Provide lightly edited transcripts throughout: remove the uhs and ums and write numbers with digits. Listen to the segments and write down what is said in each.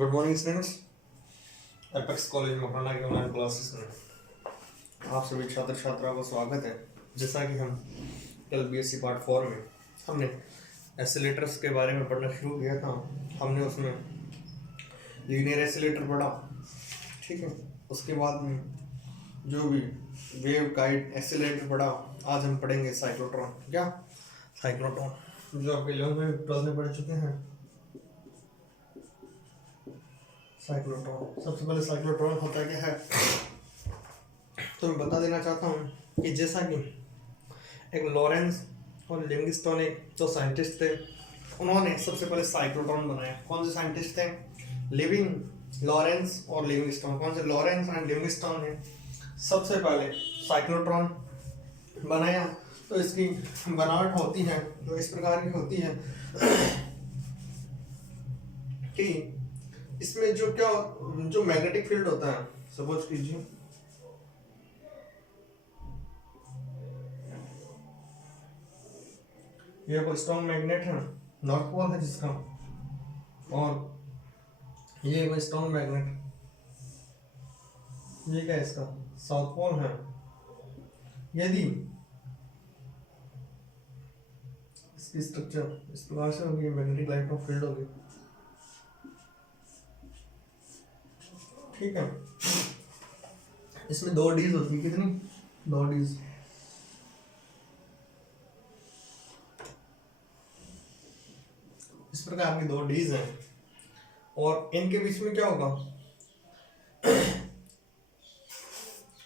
Good morning students. Apex college Makrana के online classes में आप सभी छात्र छात्राओं का स्वागत है। जैसा कि हम कल बीएससी पार्ट 4 में हमने एसिलेटर्स के बारे में पढ़ना शुरू किया था। हमने उसमें लीनियर एसिलेटर पढ़ा, ठीक है। उसके बाद में जो भी वेव गाइड एसिलेटर पढ़ा, आज हम पढ़ेंगे साइक्लोट्रॉन। क्या साइक्लोट्रॉन जो आपके 11th में 12th में पढ़ चुके हैं। साइक्लोट्रॉन, सबसे पहले साइक्लोट्रॉन होता क्या है तो मैं बता देना चाहता हूँ कि जैसा कि एक लॉरेंस और लिविंगस्टोन एक जो साइंटिस्ट थे, उन्होंने सबसे पहले साइक्लोट्रॉन बनाया। कौन से साइंटिस्ट थे? लॉरेंस और लिविंगस्टोन। कौन से? लॉरेंस एंड लिविंगस्टोन ने सबसे पहले साइक्लोट्रॉन बनाया। तो इसकी बनावट होती है जो इस प्रकार की होती है कि इसमें जो मैग्नेटिक फील्ड होता है, सपोज कीजिए ये कोई स्ट्रॉन्ग मैग्नेट है, नॉर्थ पोल है जिसका, और ये कोई स्ट्रॉन्ग मैग्नेट, ये क्या है इसका? साउथ पोल है। यदि इसकी स्ट्रक्चर इस प्रकार से होगी, मैग्नेटिक लाइट ऑफ फील्ड होगी, ठीक है। इसमें 2 डीज होती है। कितनी? 2 डीज। इस प्रकार की 2 डीज हैं और इनके बीच में क्या होगा?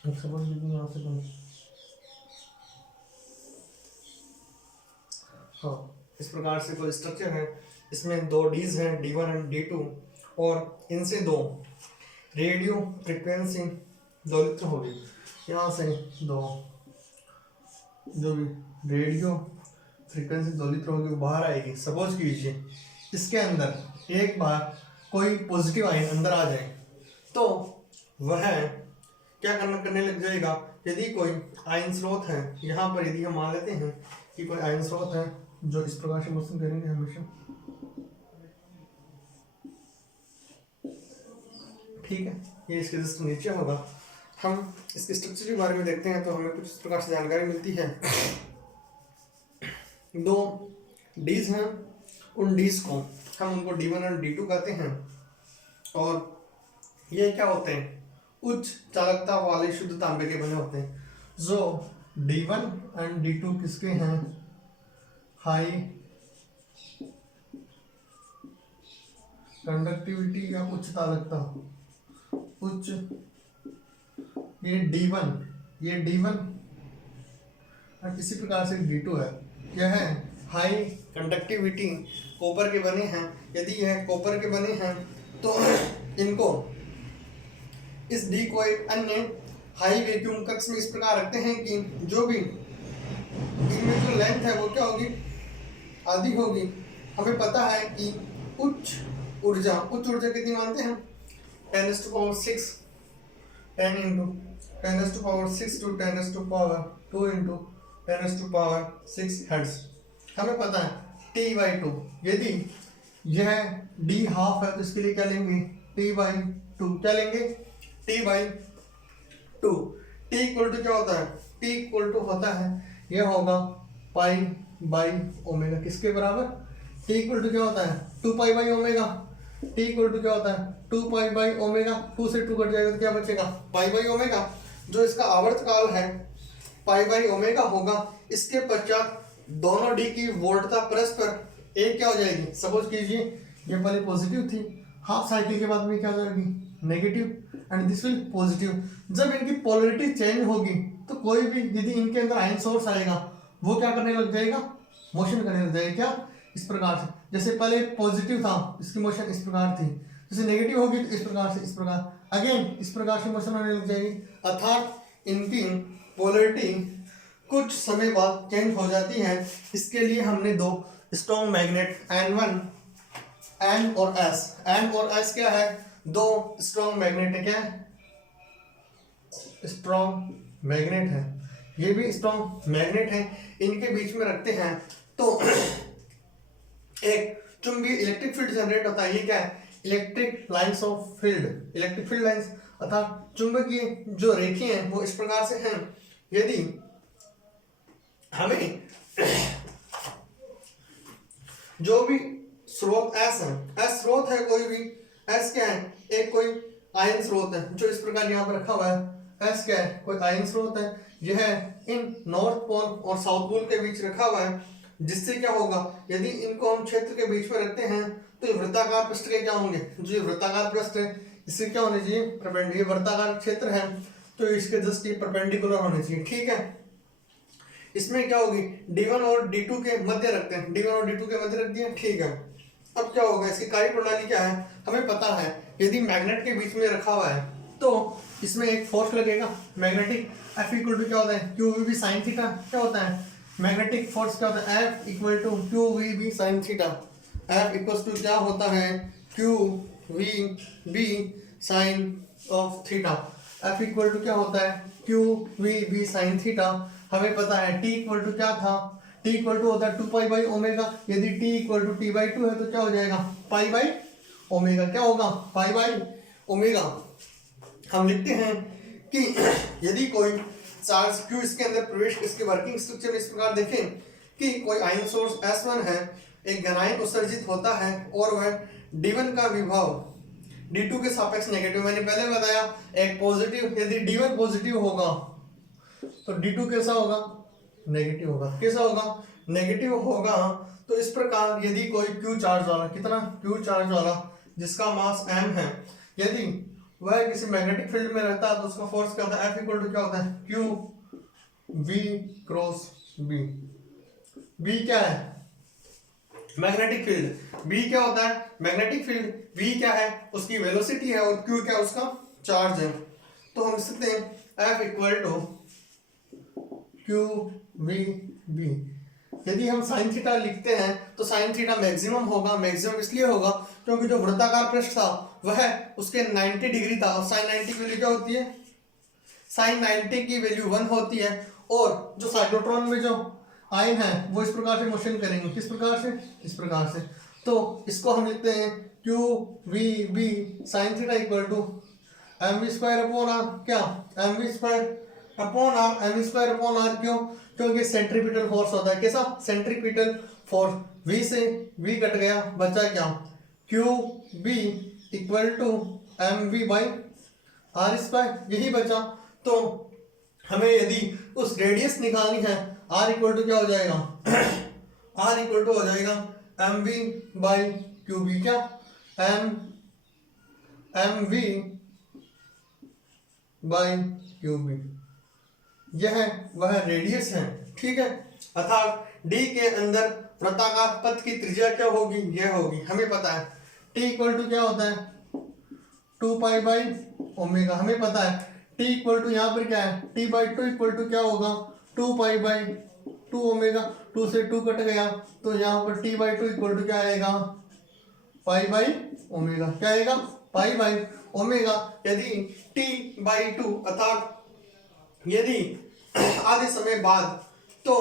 सपोज यहाँ से हाँ, इस प्रकार से कोई स्ट्रक्चर है। इसमें 2 डीज हैं, D1 एंड D2, और इनसे 2 रेडियो फ्रिक्वेंसी दोलित होगी। यहाँ से 2 जो भी रेडियो फ्रिक्वेंसी दोलित होगी वो बाहर आएगी। सपोज कीजिए इसके अंदर एक बार कोई पॉजिटिव आयन अंदर आ जाए तो वह क्या करने लग जाएगा। यदि कोई आयन स्रोत है, यहाँ पर यदि हम मान लेते हैं कि कोई आयन स्रोत है जो इस प्रकार से मोशन करेंगे हमेशा, ठीक है। ये इसके जस्ट नीचे होगा। हम इसके स्ट्रक्चर के बारे में देखते हैं तो हमें कुछ इस प्रकार से जानकारी मिलती है। 2 डीज हैं, उन डीज को हम उनको D1 और D2 कहते हैं, और ये क्या होते हैं? उच्च चालकता वाले शुद्ध तांबे के बने होते हैं। जो D1 एंड D2 किसके हैं? हाई कंडक्टिविटी या उच्च चालकता। उच्च ये D1 और इसी प्रकार से D2 है। यह हाई कंडक्टिविटी कॉपर के बने हैं। यदि यह कॉपर के बने हैं तो इनको इस D को एक अन्य हाई वैक्यूम कक्ष में इस प्रकार रखते हैं कि जो भी इनमें जो लेंथ है वो क्या होगी? आधी होगी। हमें पता है कि उच्च ऊर्जा कितनी मानते हैं? 10⁻⁶ 10 into 10⁻⁶ to 10⁻2 into 10⁻6 हर्ट्ज। हमें पता है T/2। यदि यह D½ है तो इसके लिए क्या लेंगे? T/2। क्या लेंगे? T/2। T इक्वल टू क्या होता है? T इक्वल टू होता है, यह होगा π/ω। किसके बराबर? T इक्वल टू क्या होता है? 2π/ω। T इक्वल टू क्या होता है? 2π/ω। 2 से 2 कट जाएगा तो क्या बचेगा? π/ω। जो इसका आवर्तकाल है π/ω होगा। इसके पश्चात दोनों डी की वोल्टता परस्पर एक क्या हो जाएगी? सपोज कीजिए ये पहले पॉजिटिव थी, हाफ साइकिल के बाद में क्या हो जाएगी? Negative, and this will positive. जब इनकी पोलरिटी चेंज होगी तो कोई भी यदि इनके अंदर आयन सोर्स आएगा वो क्या करने लग जाएगा? मोशन करने लग जाएगा। क्या? इस प्रकार से। जैसे पहले पॉजिटिव था, इसकी मोशन इस प्रकार थी। जैसे नेगेटिव होगी तो इस प्रकार से, इस प्रकार अगेन इस प्रकार से मोशन होने लग जाएगी। अर्थात इनकी पोलरिटी कुछ समय बाद चेंज हो जाती है। इसके लिए हमने 2 स्ट्रॉन्ग मैग्नेट N और S क्या है? 2 स्ट्रॉन्ग मैग्नेट है। क्या है? स्ट्रॉन्ग मैग्नेट है। ये भी स्ट्रॉन्ग मैग्नेट है। इनके बीच में रखते हैं तो एक चुंबकीय इलेक्ट्रिक फील्ड जनरेट होता है। ये क्या है? Electric lines of field, electric field lines अर्थात चुंबकीय जो रेखाएं हैं वो इस प्रकार से हैं। यदि हमें जो भी स्रोत S है, S स्रोत है कोई भी, S क्या है, एक कोई आयन स्रोत है जो इस प्रकार यहाँ पर रखा हुआ है। S क्या है, कोई आयन स्रोत है, यह इन नॉर्थ पोल और साउथ पोल के बीच रखा हुआ है, जिससे क्या होगा, यदि इनको हम क्षेत्र के बीच में रखते हैं तो ये वृत्ताकार पृष्ठ के क्या होंगे, जो ये वृत्ताकार पृष्ठ है इससे क्या होने चाहिए, परपेंडिकुलर, वृत्ताकार क्षेत्र है तो इसके जस्ट परपेंडिकुलर होने चाहिए, ठीक है। इसमें क्या होगी, D1 और D2 के मध्य रखते हैं, D1 और D2 के मध्य रख दिए, ठीक है। अब क्या होगा, इसकी कार्य प्रणाली क्या है, हमें पता है यदि मैग्नेट के बीच में रखा हुआ है तो इसमें एक फोर्स लगेगा मैग्नेटिक, F इक्वल टू क्या होता है, q we B sine theta, क्या होता है मैग्नेटिक फोर्स, क्या होता है F equal to q we B sine theta, F equal to क्या होता है q we B sine of theta, F equal to क्या होता है q we B sine theta. हमें पता है T इक्वल टू क्या था, T इक्वल टू होता है 2 पाई बाई ओमेगा, यदि T इक्वल टू T/2 है तो क्या हो जाएगा पाई बाई ओमेगा, क्या होगा पाई बाई ओमेगा। हम लिखते हैं कि यदि कोई चार्ज Q इसके अंदर प्रवेश, इसके वर्किंग स्ट्रक्चर में इस प्रकार देखें कि कोई आयन सोर्स S1 है, एक घनायन उत्सर्जित होता है और वह D1 का विभव D2 के सापेक्ष नेगेटिव, मैंने पहले बताया एक पॉजिटिव, यदि D1 पॉजिटिव होगा तो D2 कैसा होगा, नेगेटिव होगा, कैसा होगा, नेगेटिव होगा। तो इस प्रकार यदि कोई Q चार्ज वाला, कितना Q चार्ज वाला जिसका मास m है, यदि वह किसी मैग्नेटिक फील्ड में रहता है तो उसका फोर्स क्या होता है, F इक्वल टू क्या होता है Q V cross B। B क्या है मैग्नेटिक फील्ड, B क्या होता है मैग्नेटिक फील्ड, V क्या है उसकी वेलोसिटी है और Q क्या उसका चार्ज है। तो हम लिख सकते हैं F equal to q we B. यदि हम साइन थीटा लिखते हैं तो साइन थीटा मैक्सिमम होगा, मैक्सिमम इसलिए होगा क्योंकि जो वृत्ताकार पृष्ठ था वह उसके 90 डिग्री था और साइन 90 की वैल्यू क्या होती है, साइन 90 की वैल्यू 1 होती है। और जो साइक्लोट्रॉन में जो आयन है वो इस प्रकार से मोशन करेंगे, किस प्रकार से, इस प्रकार से। तो इसको हम लिखते हैं Q we B sine theta equal to M V square upon R, क्या M V square upon R, M square upon R, क्यों, क्योंकि सेंट्रीपिटल फोर्स होता है, कैसा सेंट्रीपिटल फोर्स, V से V कट गया, बचा क्या Q B equal to M V by R square, यही बचा। तो हमें यदि उस रेडियस निकालनी है R इक्वल टू क्या हो जाएगा R इक्वल टू हो जाएगा M V by Q B, क्या M V by Q B, यह वह रेडियस है, ठीक है। अर्थात D के अंदर वृत्ताकार पथ की त्रिज्या क्या होगी, यह होगी, हमें पता है T इक्वल टू क्या होता है 2 पाई बाई ओमेगा, हमें पता है T इक्वल टू यहाँ पर क्या है T/2 इक्वल टू क्या होगा 2 पाई बाई 2 ओमेगा, 2 से 2 कट गया तो यहाँ पर T/2 इक्वल टू क्या आएगा पाई बाई ओमेगा, क्या आएगा पाई बाई ओमेगा। यदि T/2 अर्थात यदि आधे समय बाद तो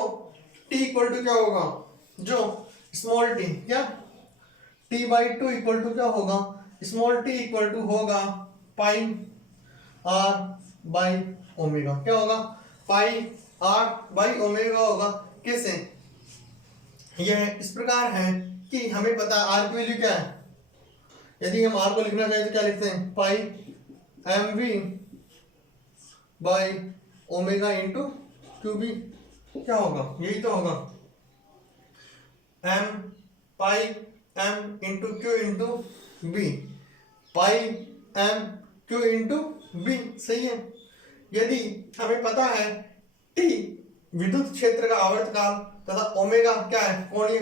T इक्वल टू क्या होगा, जो स्मॉल t, क्या T/2 इक्वल टू क्या होगा, स्मॉल t इक्वल टू होगा पाई r बाई ओमेगा, क्या होगा पाई r बाई ओमेगा होगा। कैसे, यह इस प्रकार है कि हमें पता है r की वैल्यू क्या है, यदि हम r को लिखना चाहें तो क्या लिखते हैं pi M V by omega into Q B, क्या होगा यही तो होगा M pi M into Q into B, pi M Q into B, सही है। यदि हमें पता है टी विद्युत क्षेत्र का आवर्तकाल तथा ओमेगा क्या है कोणीय,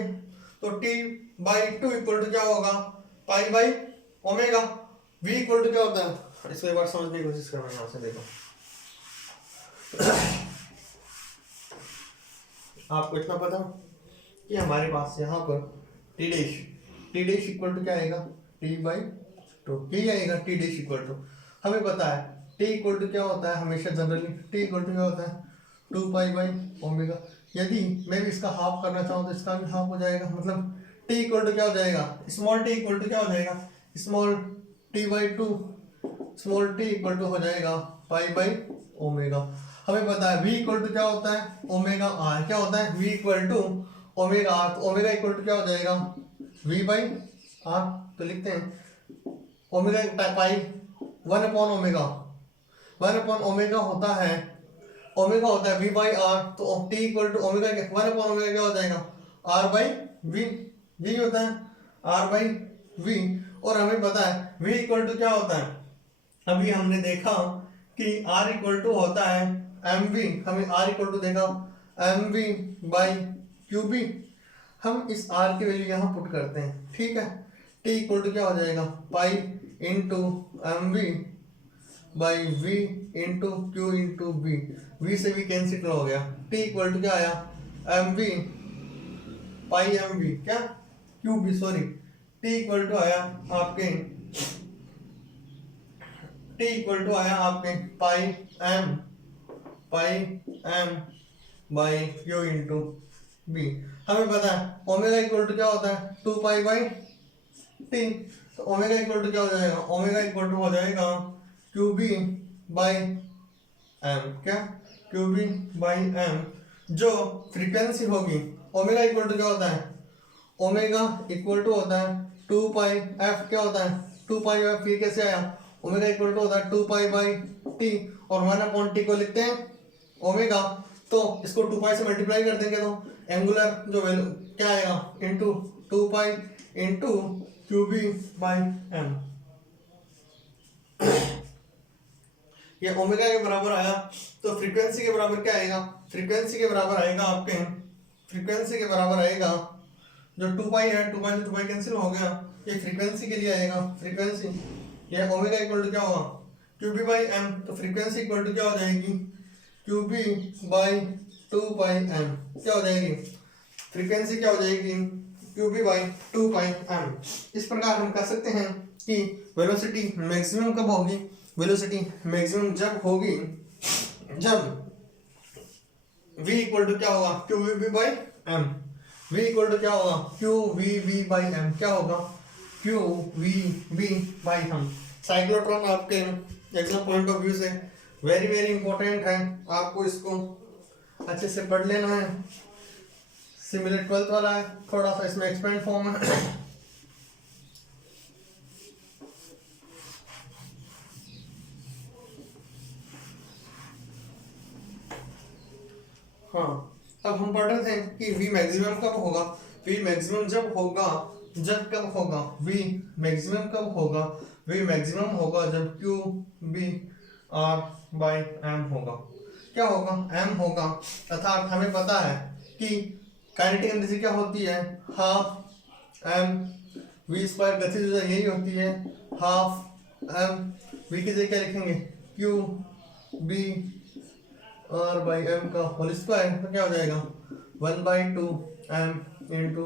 तो T/2 इक्वल टू क्या होगा pi by omega, V equal to क्या होता है, इसको एक बार समझने की कोशिश करना, यहाँ से देखो आपको इतना पता कि हमारे पास यहाँ पर टी डैश इक्वल टू क्या आएगा T/2, यही आएगा T डैश इक्वल टू। हमें पता है T इक्वल टू क्या होता है, हमेशा जनरली T इक्वल टू क्या होता है 2 पाई बाई ओमेगा। यदि मैं भी इसका हाफ करना चाहूँ तो इसका भी हाफ हो जाएगा, मतलब T इक्वल टू क्या हो जाएगा, स्मॉल t इक्वल टू क्या हो जाएगा small t by two, small t equal to हो जाएगा पाई बाई ओमेगा। हमें पता है v इक्वल टू क्या होता है, ओमेगा आर। क्या होता है v equal to omega r, तो ओमेगा इक्वल टू क्या हो जाएगा v बाई आर। तो लिखते हैं ओमेगा पाई 1/ओमेगा, 1/ओमेगा होता है, ओमेगा होता है v बाई आर। तो t इक्वल टू ओमेगा 1/ओमेगा क्या हो जाएगा r बाई v, यही होता है r बाई v। और हमें पता है v इक्वल टू क्या होता है, अभी हमने देखा कि r इक्वल टू होता है mv, हमें r इक्वल टू देखा mv बाई qb। हम इस r की वैल्यू यहाँ पुट करते हैं, ठीक है। t इक्वल टू क्या हो जाएगा pi into mv by v into q into b, v से v कैंसिल हो गया। t इक्वल टू क्या आया mv पाई mv क्या qb, sorry t equal to आया आपके, t इक्वल टू आया आपके pi m by q into b। हमें पता है ओमेगा इक्वल टू क्या होता है 2 पाई बाई t, तो ओमेगा इक्वल टू क्या हो जाएगा, ओमेगा इक्वल टू हो जाएगा qb बाई m, क्या qb बाई m, जो फ्रीक्वेंसी होगी। ओमेगा इक्वल टू क्या होता है, ओमेगा इक्वल टू होता है 2 पाई f, क्या होता है 2 पाई f, ये कैसे आया, ओमेगा इक्वल टू होता है 2 पाई बाई t और 1/t को लिखते हैं ओमेगा। तो इसको 2 पाई से मल्टीप्लाई कर देंगे तो एंगुलर जो वैल्यू क्या आएगा into 2 pi into qb by m, ये ओमेगा के बराबर आया। तो फ्रीक्वेंसी के बराबर क्या आएगा, फ्रीक्वेंसी के बराबर आएगा आपके, फ्रीक्वेंसी के बराबर आएगा जो 2 पाई है, 2 पाई से 2 पाई कैंसिल हो गया, ये फ्रीक्वेंसी के लिए आएगा। फ्रीक्वेंसी ये ओमेगा इक्वल टू क्या होगा qb बाई m, तो फ्रीक्वेंसी इक्वल टू क्या हो जाएगी qb बाई 2 पाई m, क्या हो जाएगी फ्रीक्वेंसी क्या हो जाएगी qb बाई 2 पाई m। इस प्रकार हम कह सकते हैं कि वेलोसिटी मैक्सिमम कब होगी, वेलोसिटी मैक्सिमम जब होगी जब v इक्वल टू क्या होगा qvb by m, v equal to क्या होगा qvb बाई m, क्या होगा qvb बाई m। साइक्लोट्रॉन आपके एग्जाम पॉइंट ऑफ व्यू से वेरी वेरी इंपॉर्टेंट है, आपको इसको अच्छे से पढ़ लेना है। सिमिलर 12th वाला है, थोड़ा सा इसमें एक्सपेंड फॉर्म है। हाँ, अब हम पढ़ रहे थे कि v मैक्सिमम कब होगा, v मैक्सिमम जब होगा, जब कब होगा v मैक्सिमम कब होगा, v मैक्सिमम होगा जब q b r by m होगा। क्या होगा m होगा, अर्थात हमें पता है कि काइनेटिक एनर्जी क्या होती है हाफ m v स्क्वायर, गतिज ऊर्जा यही होती है हाफ m v की जगह क्या लिखेंगे q b r by m का होल स्क्वायर, तो क्या हो जाएगा 1/2 m into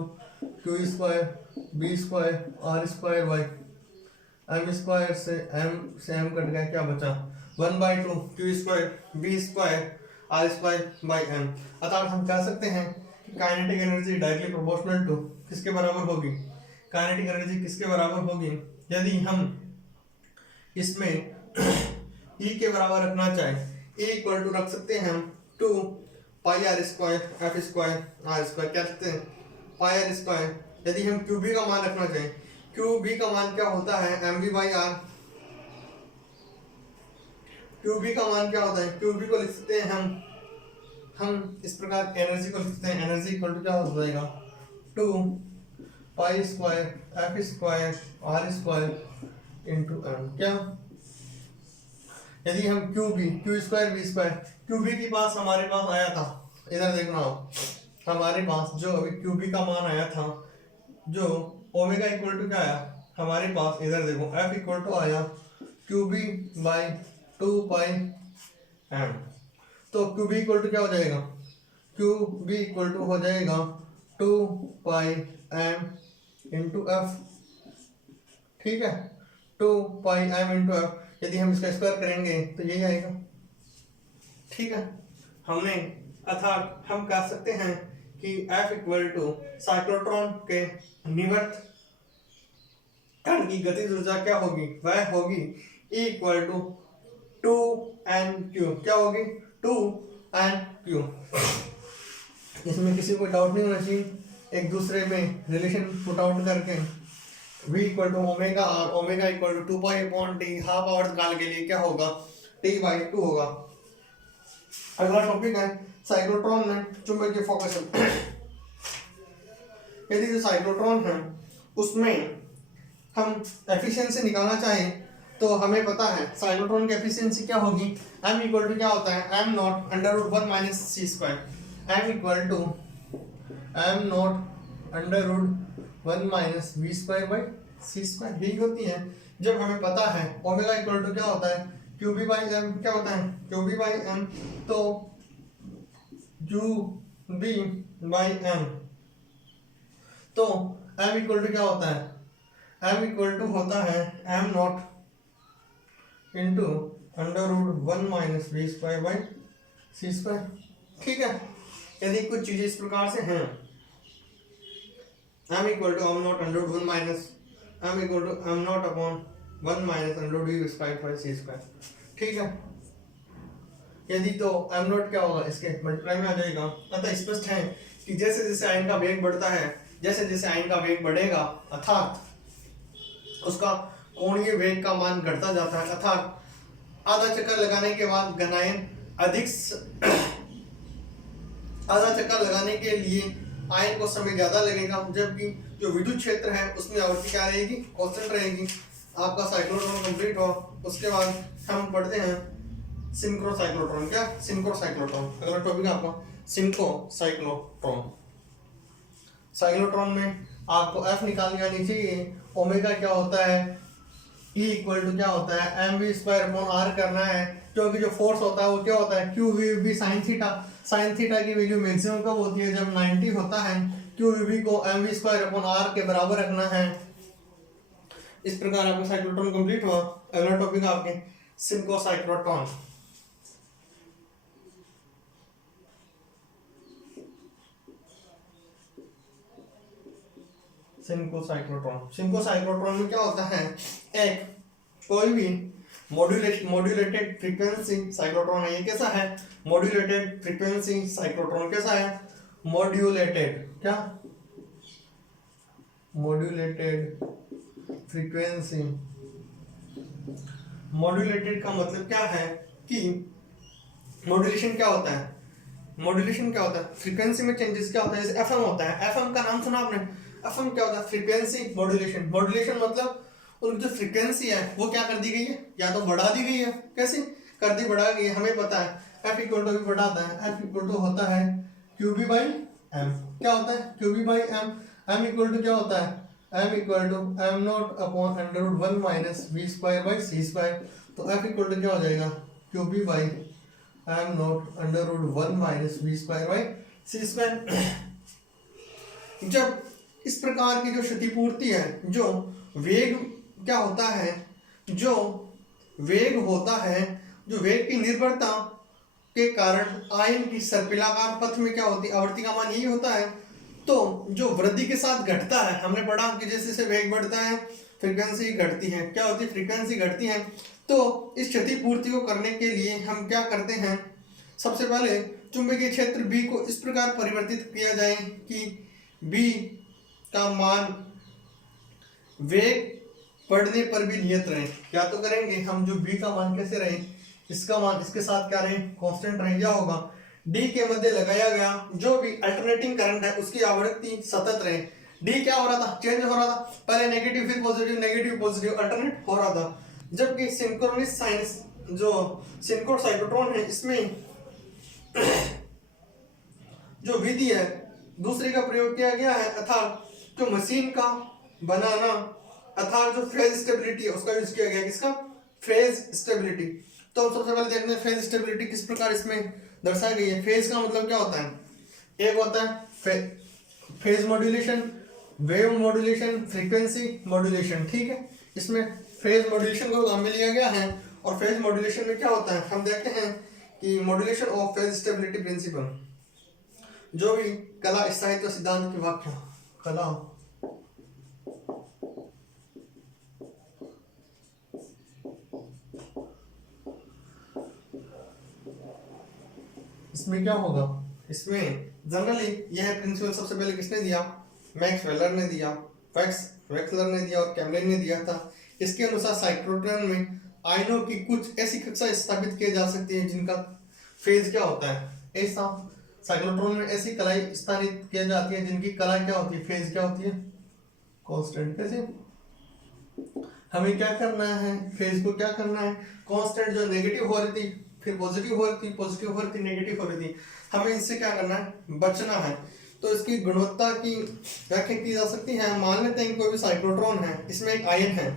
q square b square r square by m square से m कट गया, क्या बचा 1/2 q square b square r square by m। अर्थात हम कह सकते हैं कि kinetic energy directly proportional to किसके बराबर होगी, काइनेटिक एनर्जी किसके बराबर होगी, यदि हम इसमें E के बराबर रखना चाहें, E इक्वल टू रख सकते हैं हम 2 pi R square F square R square, क्या रखते हैं पाई आर स्क्वायर। यदि हम QB का मान रखना चाहें, QB का मान क्या होता है mv बाई आर, QB का मान क्या होता है, QB को लिख सकते हैं हम इस प्रकार एनर्जी को लिख सकते हैं, एनर्जी इक्वल टू क्या हो जाएगा 2 pi square F square R square into m। क्या यदि हम q square b square, QB के पास हमारे पास आया था, इधर देखना हो हमारे पास जो अभी QB का मान आया था, जो ओमेगा इक्वल टू क्या आया हमारे पास, इधर देखो f इक्वल टू आया QB बाई 2 पाई m। तो QB इक्वल टू क्या हो जाएगा, QB इक्वल टू हो जाएगा 2 पाई m इंटू f, ठीक है 2 पाई m इंटू f। यदि हम इसका स्क्वायर करेंगे तो यही आएगा, ठीक है। हमने अर्थात हम कह सकते हैं कि F इक्वल टू साइक्लोट्रॉन के निवर्त कण की गतिज ऊर्जा क्या होगी, वह होगी E इक्वल टू 2N/Q। क्या होगी, 2N/Q। इसमें किसी को डाउट नहीं होना चाहिए, एक दूसरे में रिलेशन पुट आउट करके V इक्वल टू ओमेगा और omega equal to 2π/T half आवर्तकाल के लिए क्या होगा, T/2 होगा। अगला टॉपिक है साइक्लोट्रॉन में चुंबकीय फोकस। यदि जो साइक्लोट्रॉन है उसमें हम एफिशिएंसी निकालना चाहें तो हमें पता है साइक्लोट्रॉन की एफिशिएंसी क्या होगी, m इक्वल टू क्या होता है, m not under root 1 minus C square. m equal to m not under root 1 minus V square by C square, यही होती है। जब हमें पता है ओमेगा इक्वल टू क्या होता है, क्यूबी बाई एम, क्या होता है क्यूबी बाई एम, तो क्यूबी बाई एम, तो m इक्वल टू क्या होता है, m इक्वल टू होता है m not into under root 1 minus V square by C square. ठीक है, यदि कुछ चीजें इस प्रकार से हैं, m equal to m not under root 1 minus m equal to m not upon 1 minus under root V square by C square. ठीक है, यदि तो m नॉट क्या होगा, इसके मल्टीप्लाई में आ जाएगा। अतः स्पष्ट है कि जैसे जैसे आयन का वेग बढ़ता है, जैसे जैसे आयन का वेग बढ़ेगा अर्थात उसका कोणीय वेग का मान घटता जाता है, अर्थात आधा चक्कर लगाने के बाद घनायन आधा चक्कर लगाने के लिए आयन को समय ज्यादा लगेगा, जबकि जो विद्युत क्षेत्र है उसमें आवृत्ति क्या रहेगी, कांस्टेंट रहेगी। आपका साइक्लोट्रॉन कंप्लीट हो, उसके बाद हम पढ़ते हैं सिंक्रो साइक्लोट्रॉन। क्या, सिंक्रो साइक्लोट्रॉन। अगला टॉपिक आपका सिंक्रो साइक्लोट्रॉन। साइक्लोट्रॉन में आपको F निकालनी आनी चाहिए। ओमेगा क्या होता है, E इक्वल टू क्या होता है, mv स्क्वायर अपॉन r करना है, क्योंकि जो फोर्स होता है वो क्या होता है, QVB sine theta. Sine theta की वैल्यू मैक्सिमम कब होती है, जब 90 होता है। QVB को mv स्क्वायर अपॉन r के बराबर रखना है। इस प्रकार आपका साइक्लोट्रॉन कंप्लीट हुआ। अगला टॉपिक आपके सिंक्रो साइक्लोट्रॉन। सिंक्रो साइक्लोट्रॉन में क्या होता है, एक कोई भी मॉड्यूलेटेड फ्रीक्वेंसी साइक्लोट्रॉन है। ये कैसा है, मॉड्यूलेटेड फ्रीक्वेंसी साइक्लोट्रॉन। कैसा है, मॉड्यूलेटेड, क्या, मॉड्यूलेटेड फ्रीक्वेंसी। मॉड्यूलेटेड का मतलब क्या है कि मॉड्यूलेशन क्या होता है, मॉड्यूलेशन क्या होता है, फ्रीक्वेंसी में चेंजेस क्या होता है। जैसे एफएम होता है, एफएम का नाम सुना आपने, एफएम क्या होता है, फ्रीक्वेंसी मॉड्यूलेशन। मॉड्यूलेशन मतलब उनकी जो फ्रीक्वेंसी है वो क्या कर दी गई है, या तो बढ़ा दी गई है, कैसे कर दी, बढ़ा गई है। हमें पता है एफ इक्वल टू भी बढ़ाता है, एफ इक्वल टू होता है क्यूबी बाई एम। क्या होता है, QB by M. M equal to क्या होता है, M equal to M not upon under root 1 minus V square by C square. तो एफ इक्वल टू क्या हो जाएगा, QB by M not under root 1 minus V square by C square. जब इस प्रकार की जो क्षतिपूर्ति है, जो वेग क्या होता है, जो वेग होता है, जो वेग की निर्भरता के कारण आयन की सर्पिलाकार पथ में क्या होती है, आवृत्ति का मान यही होता है। तो जो वृद्धि के साथ घटता है, हमने पढ़ा कि जैसे जैसे वेग बढ़ता है फ्रीक्वेंसी घटती है। क्या होती है, फ्रीक्वेंसी घटती है। तो इस क्षतिपूर्ति को करने के लिए हम क्या करते हैं, सबसे पहले चुंबकीय क्षेत्र B को इस प्रकार परिवर्तित किया जाए कि B का मान वेग बढ़ने पर भी नियत रहे। क्या तो करेंगे हम, जो B का मान कैसे रहे, इसका मान इसके साथ क्या रहे, कांस्टेंट रहे। क्या होगा, D के मध्य लगाया गया जो भी अल्टरनेटिंग करंट है उसकी आवृत्ति सतत रहे। D क्या हो रहा था, चेंज हो रहा था, पहले नेगेटिव फिर पॉजिटिव, नेगेटिव पॉजिटिव अल्टरनेट हो रहा था। जबकि सिंक्रोनिस साइंस जो सिंक्रो साइक्लोट्रॉन है, इसमें जो विधि है दूसरे का प्रयोग किया गया है, अर्थात जो मशीन का बनाना, अर्थात जो फेज स्टेबिलिटी है उसका यूज किया गया। किसका, फेज स्टेबिलिटी। तो सबसे पहले देखते हैं फेज स्टेबिलिटी किस प्रकार इसमें दर्शाई गई है। फेज का मतलब क्या होता है, एक होता है phase modulation, wave modulation, frequency modulation. ठीक है, इसमें फेज मॉड्यूलेशन को काम में लिया गया है। और फेज मॉड्यूलेशन में क्या होता है, हम देखते हैं कि modulation of phase stability principle, जो भी कला स्थायित्व सिद्धांत की व्याख्या, कला इसमें क्या होगा, इसमें जनरली यह प्रिंसिपल सबसे पहले किसने दिया, मैक्स वेलर ने दिया, वेक्सलर ने दिया और कैमलिन ने दिया था। इसके अनुसार साइक्लोट्रॉन में आयनों की कुछ ऐसी कक्षा स्थापित की जा सकती है जिनका फेज क्या होता है, ऐसा साइक्लोट्रॉन में ऐसी कलाई स्थापित की जाती है जिनकी कला क्या होती है, फेज क्या होती है, कांस्टेंट। कैसे, हमें क्या करना है, फेज को क्या करना है, कांस्टेंट, जो नेगेटिव हो रही थी फिर पॉजिटिव हो रही थी, पॉजिटिव हो रही थी नेगेटिव हो रही थी, हमें इनसे क्या करना है, बचना है। तो इसकी गुणवत्ता की व्याख्या की जा सकती है। मान लेते हैं कोई भी साइक्लोट्रॉन है, इसमें एक आयन है,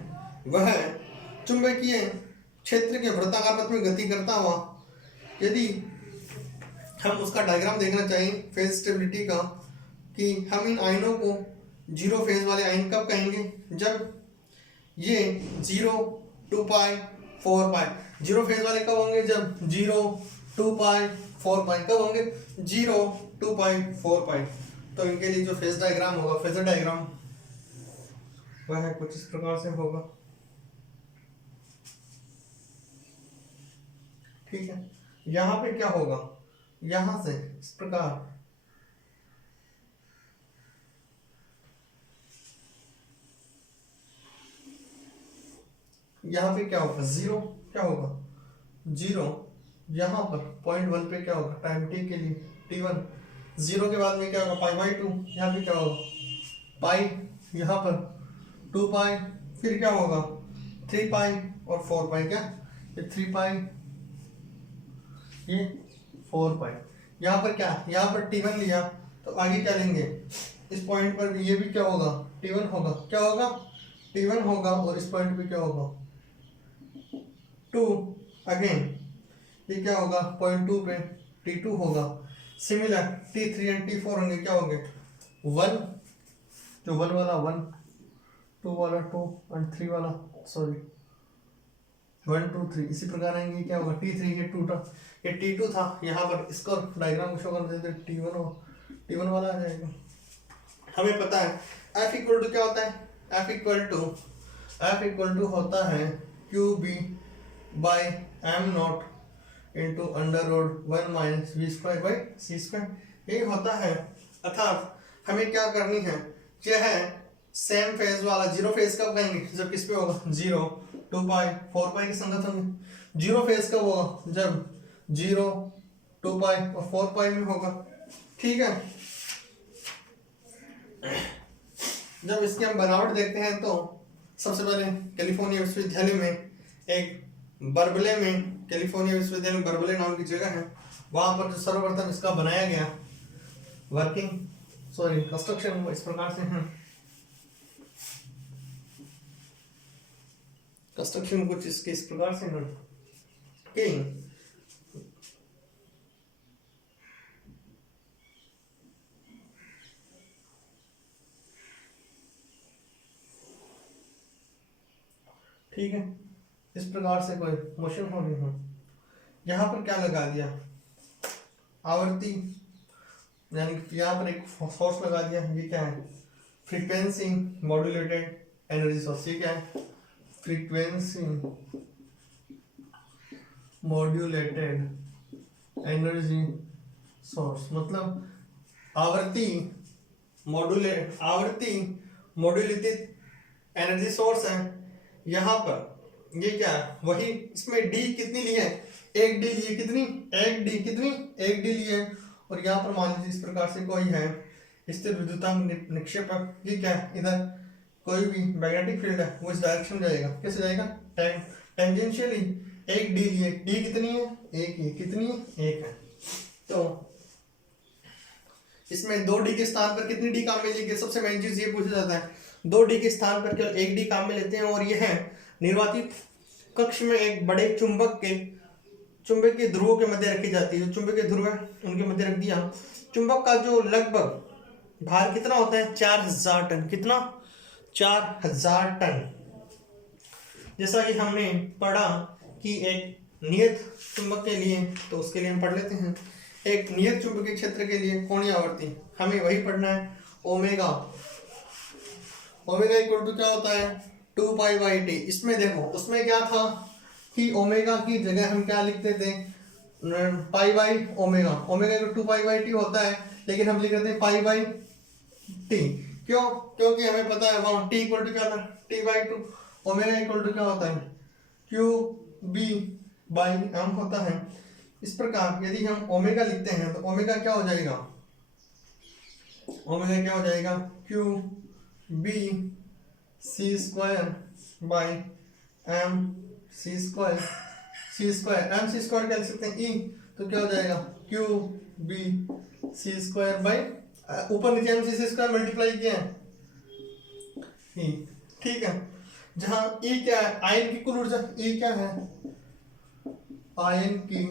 वह चुंबकीय क्षेत्र के वृत्ताकार पथ में गति करता हुआ, यदि हम उसका डायग्राम देखना चाहें फेज स्टेबिलिटी का, कि हम इन आयनों को जीरो फेज वाले आयन कब कहेंगे, जब ये 0, 2 पाई 4 पाई, जीरो फेज वाले कब होंगे, जब 0, 2 पाई 4 पाई, कब होंगे 0, 2 पाई 4 पाई। तो इनके लिए जो फेज डायग्राम होगा, फेजर डायग्राम, वह है कुछ इस प्रकार से होगा। ठीक है, यहाँ पे क्या होगा, यहां से इस प्रकार, यहाँ पे क्या होगा, 0 क्या होगा, 0, यहाँ पर पॉइंट 1 पे क्या होगा, टाइम टी के लिए t1, 0 के बाद में क्या होगा, π/2, यहाँ पे क्या होगा, पाई, यहाँ पर 2 पाई, फिर क्या होगा 3 पाई और 4 पाई, क्या ये 3 पाई, ये 4 पाई। यहाँ पर क्या, यहाँ पर t1 लिया तो आगे क्या लेंगे, इस पॉइंट पर भी ये भी क्या होगा, t1 होगा, क्या होगा, t1 होगा, और इस पॉइंट पे क्या होगा 2, अगेन ये क्या होगा, पॉइंट 2 पे t2 होगा। सिमिलर t3 एंड t4 होंगे, क्या होंगे 1, जो 1 वाला 1, 2 वाला 2 एंड 3 वाला, सॉरी 1 2 3, इसी प्रकार आएंगे, क्या होगा t3, ये 2 था, ये t2 था, यहाँ पर इसको डायग्राम को शो कर देते t1 हो, t1 वाला आ जाएगा। हमें पता है F इक्वल टू क्या होता है, F इक्वल टू होता है QB by m not into √1 minus v² by c², यही होता है। अर्थात हमें क्या करनी है, यह है सेम फेज वाला, जीरो फेज कब कहेंगे, जब किस पे होगा 0, 2 पाई 4 पाई के संगत होंगे। जीरो फेज कब होगा, जब 0, 2 पाई और 4 पाई में होगा। ठीक है, जब इसकी हम बनावट देखते हैं तो सबसे पहले कैलिफोर्निया विश्वविद्यालय में एक बर्बले में, कैलिफोर्निया विश्वविद्यालय में बर्बले नाम की जगह है, वहां पर जो सर्वप्रथम इसका बनाया गया कंस्ट्रक्शन इस प्रकार से है। कंस्ट्रक्शन कुछ इसके इस प्रकार से है कि ठीक है, इस प्रकार से कोई मोशन हो रही है। यहाँ पर क्या लगा दिया, आवर्ती, यानी यहाँ पर एक फोर्स लगा दिया, ये क्या है, फ्रीक्वेंसी मॉड्यूलेटेड एनर्जी सोर्स। ये क्या है, फ्रीक्वेंसी मॉड्यूलेटेड एनर्जी सोर्स, मतलब आवर्ती मॉड्यूलेटेड एनर्जी सोर्स है। यहाँ पर ये क्या है, वही इसमें डी कितनी ली है, एक डी लिए, कितनी, एक डी लिए। और यहाँ पर मान लीजिए इस प्रकार से कोई है स्थिर विद्युतांक निक्षेपक, ये क्या है, इधर कोई भी मैग्नेटिक फील्ड है वो इस डायरेक्शन में जाएगा, कैसे जाएगा, टेंजेंशियली। एक डी लिए, डी कितनी है, एक ही, कितनी है, एक है। तो इसमें 2 डी के स्थान पर कितनी डी काम में लेंगे, सबसे मेन चीज ये पूछा जाता है। 2 डी के स्थान पर केवल 1 डी काम में लेते हैं, और यह निर्वातित कक्ष में एक बड़े चुंबक के ध्रुवों के मध्य रखी जाती है। जो चुंबक के ध्रुव है उनके मध्य रख दिया। चुंबक का जो लगभग भार कितना होता है, 4000 टन, कितना, 4000 टन। जैसा कि हमने पढ़ा कि एक नियत चुंबक के लिए, तो उसके लिए हम पढ़ लेते हैं, एक नियत चुंबकीय क्षेत्र के लिए कोणीय आवर्ती हमें वही पढ़ना है, ओमेगा इक्वल टू क्या होता है, 2 पाई बाई टी। इसमें देखो, उसमें क्या था कि ओमेगा की जगह हम क्या लिखते थे, पाई बाई ओमेगा, ओमेगा को 2 पाई बाई टी होता है, लेकिन हम लिख देते हैं पाई बाई टी। क्यों? क्योंकि हमें पता है वहाँ टी इक्वल टू क्या था, T by 2, omega equal to क्या होता है, क्यू बी बाई एम होता है। इस प्रकार यदि हम ओमेगा लिखते हैं तो ओमेगा क्या हो जाएगा, ओमेगा क्या हो जाएगा, Q B C square by M C square, C square M C square क्या लिख सकते हैं ई, तो क्या हो जाएगा Q B C square by, ऊपर नीचे एम सी स्क्वायर मल्टीप्लाई किया है ई, ठीक है। जहां ई क्या है, आयन की कुल ऊर्जा, ई क्या है, आयन की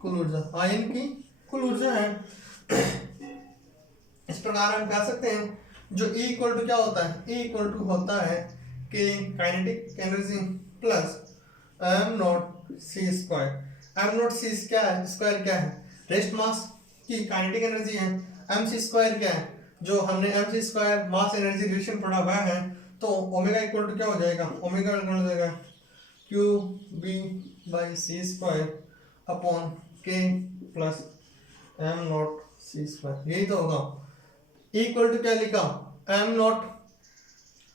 कुल ऊर्जा, आयन की कुल ऊर्जा है। इस प्रकार हम कह सकते हैं जो E इक्वल टू क्या होता है, E इक्वल टू होता है कि kinetic energy plus M not C square. M not C क्या है, स्क्वायर क्या है, रेस्ट मास की काइनेटिक एनर्जी है। एम सी स्क्वायर क्या है, जो हमने M C square mass energy relation पढ़ा हुआ है, तो ओमेगा इक्वल टू क्या हो जाएगा, ओमेगा इक्वल हो जाएगा Q B by C square upon K plus M not C square, यही तो होगा। इक्वल टू क्या लिखा, M not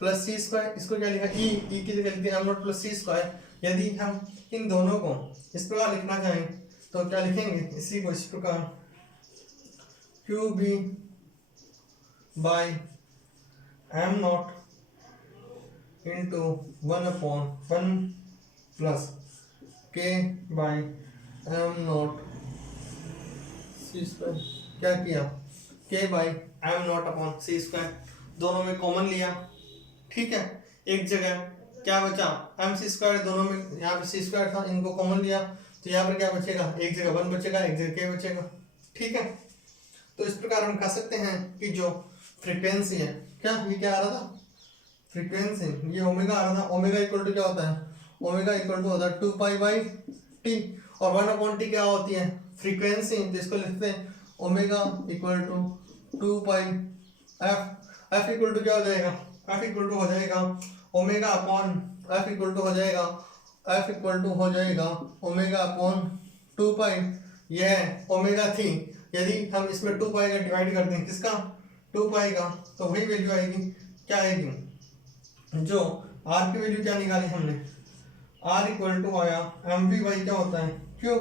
plus C square, इसको क्या लिखा ई, ई की जगह लिख दिया M not plus C square. यदि हम इन दोनों को इस प्रकार लिखना चाहें तो क्या लिखेंगे, इसी को इस प्रकार Q B by M not into 1/1 plus K by M not C square, क्या किया K by M not upon C square, दोनों में कॉमन लिया, ठीक है। एक जगह क्या बचा, एम सी स्क्वायर, दोनों में यहाँ पे सी स्क्वायर था, इनको कॉमन लिया तो यहाँ पर क्या बचेगा, एक जगह 1 बचेगा, एक जगह के बचेगा, ठीक है। तो इस प्रकार हम कह सकते हैं कि जो फ्रीक्वेंसी है, क्या ये क्या आ रहा था, फ्रीक्वेंसी, ये ओमेगा आ रहा था। ओमेगा इक्वल टू क्या होता है, ओमेगा इक्वल टू होता है 2 पाई बाई टी, और 1/t क्या होती है, फ्रीक्वेंसी, तो इसको लिखते हैं omega equal to 2 pi F. F equal to क्या हो जाएगा, एफ इक्वल टू हो जाएगा omega upon, F equal to हो जाएगा, एफ इक्वल टू हो जाएगा ओमेगा अपॉन 2 पाई, यह ओमेगा थी। यदि हम इसमें 2 पाई का डिवाइड कर दें, किसका, 2 पाई का, तो वही वैल्यू आएगी, क्या आएगी, जो आर की वैल्यू क्या निकाली हमने, आर इक्वल टू आया एम वी बाई क्या होता है, Q,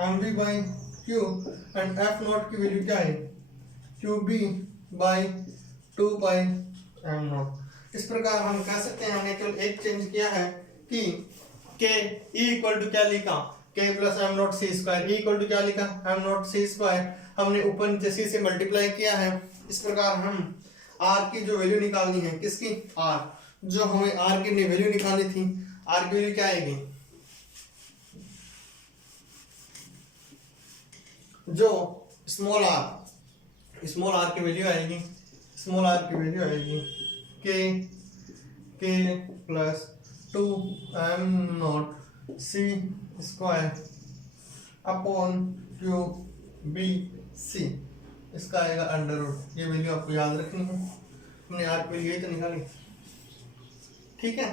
M V by Q, and F not की वैल्यू क्या है, Q B by 2 pi M not. इस प्रकार हम कह सकते हैं, हमने केवल एक चेंज किया है कि के ई इक्वल टू क्या लिखा, K plus M not C square, E equal to क्या लिखा, एम नॉट सी स्क्वायर, हमने ऊपर नीचे सी से मल्टीप्लाई किया है। इस प्रकार हम आर की जो वैल्यू निकालनी है, किसकी, आर, जो हमें आर की वैल्यू निकालनी थी, आर की वैल्यू क्या आएगी, जो स्मॉल आर की वैल्यू आएगी, स्मॉल आर की वैल्यू आएगी K plus 2 M not C square upon Q B C, इसका आएगा अंडर रूट। ये वैल्यू आपको याद रखनी है, हमने आर की वैल्यू यही तो निकाली, ठीक है।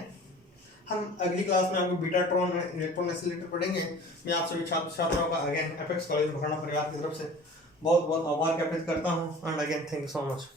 हम अगली क्लास में आपको बीटाट्रॉन इलेक्ट्रॉन एक्सीलरेटर पढ़ेंगे। मैं आप सभी छात्र छात्राओं का अगेन एपेक्स कॉलेज बखरना परिवार की तरफ से बहुत बहुत आभार ज्ञापित करता हूँ, and again thank you so much.